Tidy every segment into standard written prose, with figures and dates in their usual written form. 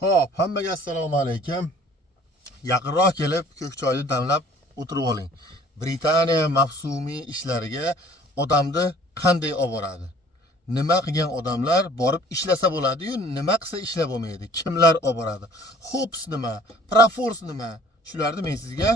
Xo'p, hammaga assalomu alaykum. Yaqinroq kelib, ko'k choyni damlab o'tirib oling. Britaniya mavsumiy ishlariga odamni qanday olib boradi? Nima qilgan odamlar borib ishlasa bo'ladi-yu, nima qilsa ishlab bo'lmaydi? Kimlar olib boradi? Hops nima? Proforce nima? Shularni men sizga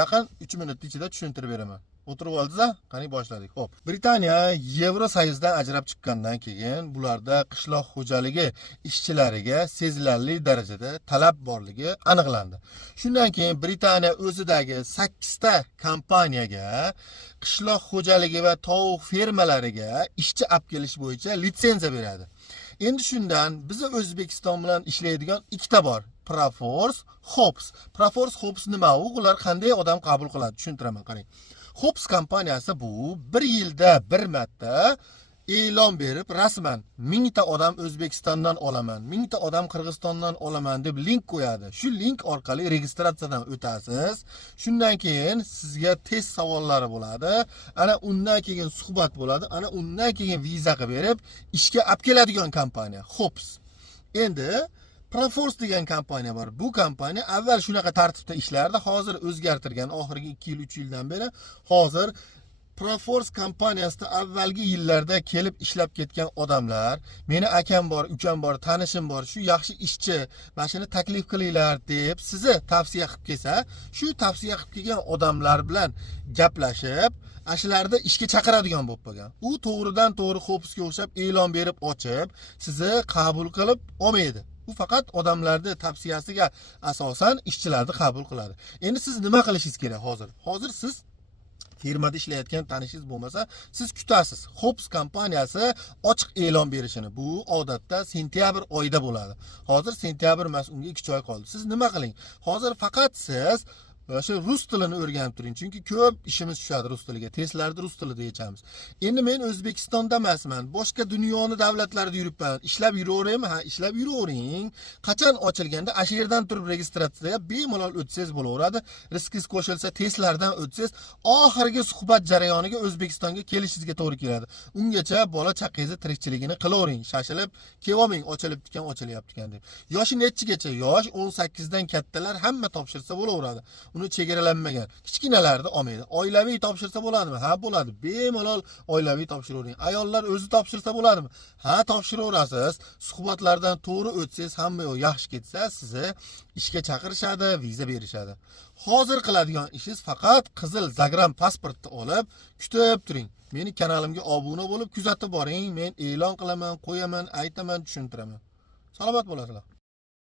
yaqin 3 minut ichida tushuntirib beraman. O'tirib oldingiz-a? Qani boshladik. Xo'p. Britaniya Yevrosoyuzdan ajrab chiqqandan keyin bularda qishloq xo'jaligi ishchilariga sezilarli darajada talab borligi aniqlandi. Shundan keyin Britaniya o'zidagi 8 ta kompaniyaga qishloq xo'jaligi va tovuq fermalariga ishchi olib kelish bo'yicha litsenziya beradi. Endi shundan biz O'zbekiston bilan ishlaydigan ikkita bor. Proforce, Hops. Proforce, Hops nima? Ular qanday odam qabul qiladi? Tushuntiraman, qarang. Hops kompaniyasi bu bir yilda bir marta e'lon berib rasman 1000 ta odam O'zbekistondan olaman, 1000 ta odam Qirg'izistondan olaman deb link qo'yadi. Shu link orqali registratsiyadan o'tasiz. Shundan keyin sizga test savollari bo'ladi. Ana undan keyin suhbat bo'ladi. Ana undan keyin viza qilib berib ishga olib keladigan kompaniya Hops. Endi Proforce degan kompaniya bor. Bu kompaniya avval shunaqa tartibda ishlardi, hozir o'zgartirgan. Oxirgi 2 yil, 3 yildan beri hozir Proforce kompaniyasida avvalgi yillarda kelib ishlab ketgan odamlar, meni akam bor, ukam bor, tanishim bor, shu yaxshi ishchi, mana shuni taklif qilinglar deb sizni tavsiya qilib kelsa, shu tavsiya qilib kelgan odamlar bilan gaplashib, ashlarda ishga chaqiradigan bo'lib qolgan. U to'g'ridan to'g'ri Hopsga o'xshab e'lon berib ochib, sizni qabul qilib olmaydi. Bu faqat odamlarning tavsiyasiga asosan ishchilarni qabul qiladi. Endi siz nima qilishingiz kerak hozir? Hozir siz firmada ishlayotgan tanishingiz bo'lmasa, siz kutasiz. Hops kompaniyasi ochiq e'lon berishini. Bu odatda sentyabr oyida bo'ladi. Hozir sentyabr emas, unga 2 oy qoldi. Siz nima qiling? Hozir faqat siz shu rus tilini o'rganib turing. Chunki ko'p ishimiz tushadi rus tiliga. Testlarda rus tilida yechamiz. Endi men O'zbekistonda emasman. Boshqa dunyoning davlatlarida yuribman. Ishlab yuraveraymi? Ha, ishlab yuravering. Qachon ochilganda ash yerdan turib registratsiyaga bemalol o'tsangiz bo'laveradi. Riskingiz qo'shilsa testlardan o'tsangiz, oxirgi suhbat jarayoniga O'zbekistonga kelishingizga to'g'ri keladi. Ungacha bola chaqangizni tirikchiligini qilavering. Shashilib kelolmang, ochilyapti deb. Yoshi nechigacha? Yosh 18 dan kattalar hamma topshirsa bo'laveradi. Uni chegaralanmagan. Kichkinalarni olmaydi. Oilaviy topshirsa bo'ladimi? Ha, bo'ladi. Bemalol oilaviy topshiravering. Ayollar o'zi topshirsa bo'ladimi? Ha, topshiraverasiz. Suhbatlardan to'g'ri o'tsangiz, hamma yo'q yaxshi ketsa, sizni ishga chaqirishadi, viza berishadi. Hozir qiladigan ishingiz faqat qizil zagram pasportni olib, kutib turing. Meni kanalimga obuna bo'lib, kuzatib boring. Men e'lon qilaman, qo'yaman, aytaman, tushuntiraman. Salomat bo'lasizlar.